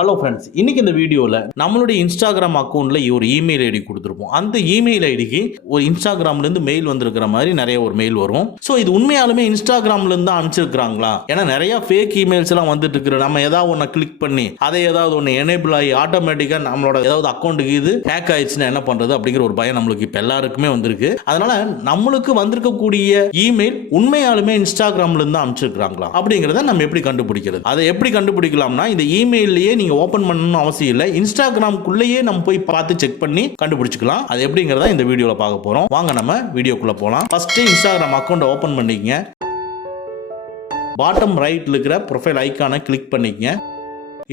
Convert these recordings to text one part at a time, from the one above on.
Hello friends, இன்னைக்கு இந்த வீடியோவில் நம்மளுடைய இன்ஸ்டாகிராம் அக்கௌண்ட்டில் ஒரு இமெயில் ஐடி கொடுத்துருப்போம். அந்த இமெயில் ஐடிக்கு ஒரு இன்ஸ்டாகிராம்லேருந்து மெயில் வந்திருக்கிற மாதிரி நிறைய ஒரு மெயில் வரும். ஸோ இது உண்மையாலுமே இன்ஸ்டாகிராம்லேருந்து தான் அனுப்பிச்சிருக்கிறாங்களா? ஏன்னா நிறைய ஃபேக் இமெயில்ஸ் எல்லாம் வந்துட்டு இருக்கு. நம்ம ஏதாவது ஒன்று கிளிக் பண்ணி அதை ஏதாவது ஒன்று எனேபிள் ஆகி ஆட்டோமேட்டிக்காக நம்மளோட ஏதாவது அக்கௌண்ட்டுக்கு இது ஹேக் ஆயிடுச்சுன்னா என்ன பண்ணுறது அப்படிங்கிற ஒரு பயம் நம்மளுக்கு இப்போ எல்லாருக்குமே வந்திருக்கு. அதனால நம்மளுக்கு வந்திருக்கக்கூடிய இமெயில் உண்மையாலுமே இன்ஸ்டாகிராம்லேருந்து தான் அனுப்பிச்சிருக்கிறாங்களா அப்படிங்கிறத நம்ம எப்படி கண்டுபிடிக்கிறது? அதை எப்படி கண்டுபிடிக்கலாம்னா, இந்த இமெயிலேயே நீங்க ஓபன் பண்ணணும்னு அவசியம் இல்லை, இன்ஸ்டாகிராம்குள்ளேயே நம்ம போய் பார்த்து செக் பண்ணி கண்டுபிடிச்சிக்கலாம். அது எப்படிங்கிறத இந்த வீடியோல பார்க்க போறோம். வாங்க நம்ம வீடியோக்குள்ள போலாம். ஃபர்ஸ்ட் இன்ஸ்டாகிராம் அக்கௌண்ட் ஓபன் பண்ணிக்கங்க. பாட்டம் ரைட்ல இருக்கிற ப்ரொஃபைல் ஐகானை கிளிக் பண்ணிக்கங்க.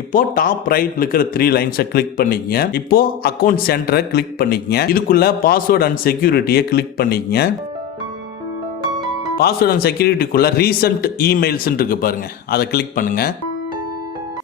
இப்போ டாப் ரைட்ல இருக்கிற 3 லைன்ஸை கிளிக் பண்ணிக்கங்க. இப்போ அக்கௌண்ட் சென்டரை கிளிக் பண்ணிக்கங்க. இதுக்குள்ள பாஸ்வேர்ட் அண்ட் செக்யூரிட்டியை கிளிக் பண்ணிக்கங்க. பாஸ்வேர்ட் அண்ட் செக்யூரிட்டிக்குள்ள ரீசெண்ட் இமெயில்ஸ் இருக்கு பாருங்க, அதை கிளிக் பண்ணுங்க.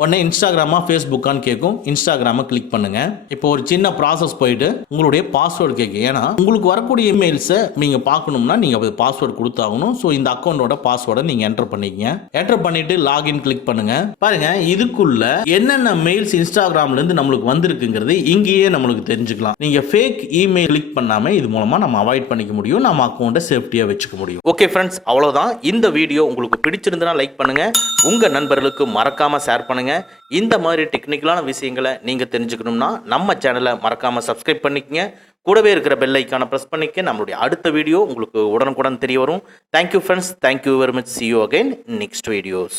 உடனே இன்ஸ்டாகிராமா ஃபேஸ்புக்கான்னு கேட்கும். இன்ஸ்டாகிராமை கிளிக் பண்ணுங்க. இப்போ ஒரு சின்ன ப்ராசஸ் போயிட்டு உங்களுடைய பாஸ்வேர்டு கேட்கும். ஏன்னா உங்களுக்கு வரக்கூடிய இமெயில்ஸை நீங்க பார்க்கணும்னா நீங்க பாஸ்வேர்டு கொடுத்தாகணும். ஸோ இந்த அக்கௌண்டோட பாஸ்வேர்டை நீங்க என்டர் பண்ணிக்கங்க. என்டர் பண்ணிட்டு லாகின் கிளிக் பண்ணுங்க. பாருங்க, இதுக்குள்ள என்னென்ன மெயில்ஸ் இன்ஸ்டாகிராம்ல இருந்து நம்மளுக்கு வந்திருக்குங்கிறது இங்கேயே நம்மளுக்கு தெரிஞ்சுக்கலாம். நீங்க ஃபேக் இமெயில் கிளிக் பண்ணாம இது மூலமா நம்ம அவாய்ட் பண்ணிக்க முடியும். நம்ம அக்கௌண்ட்டை சேஃப்டியா வச்சுக்க முடியும். ஓகே ஃப்ரெண்ட்ஸ், அவ்வளவுதான். இந்த வீடியோ உங்களுக்கு பிடிச்சிருந்தா லைக் பண்ணுங்க, உங்க நண்பர்களுக்கு மறக்காம ஷேர் பண்ணுங்க. இந்த மாதிரி டெக்னிக்கலான விஷயங்களை நீங்க தெரிஞ்சுக்கணும்னா நம்ம சேனலை மறக்காம சப்ஸ்கிரைப் பண்ணிக்கங்க. கூடவே இருக்கிற பெல் ஐக்கானை பிரஸ் பண்ணிக்க. நம்மளுடைய அடுத்த வீடியோ உங்களுக்கு உடனுக்குடன் தெரிய வரும். Thank you friends, thank you very much. See you again in next videos.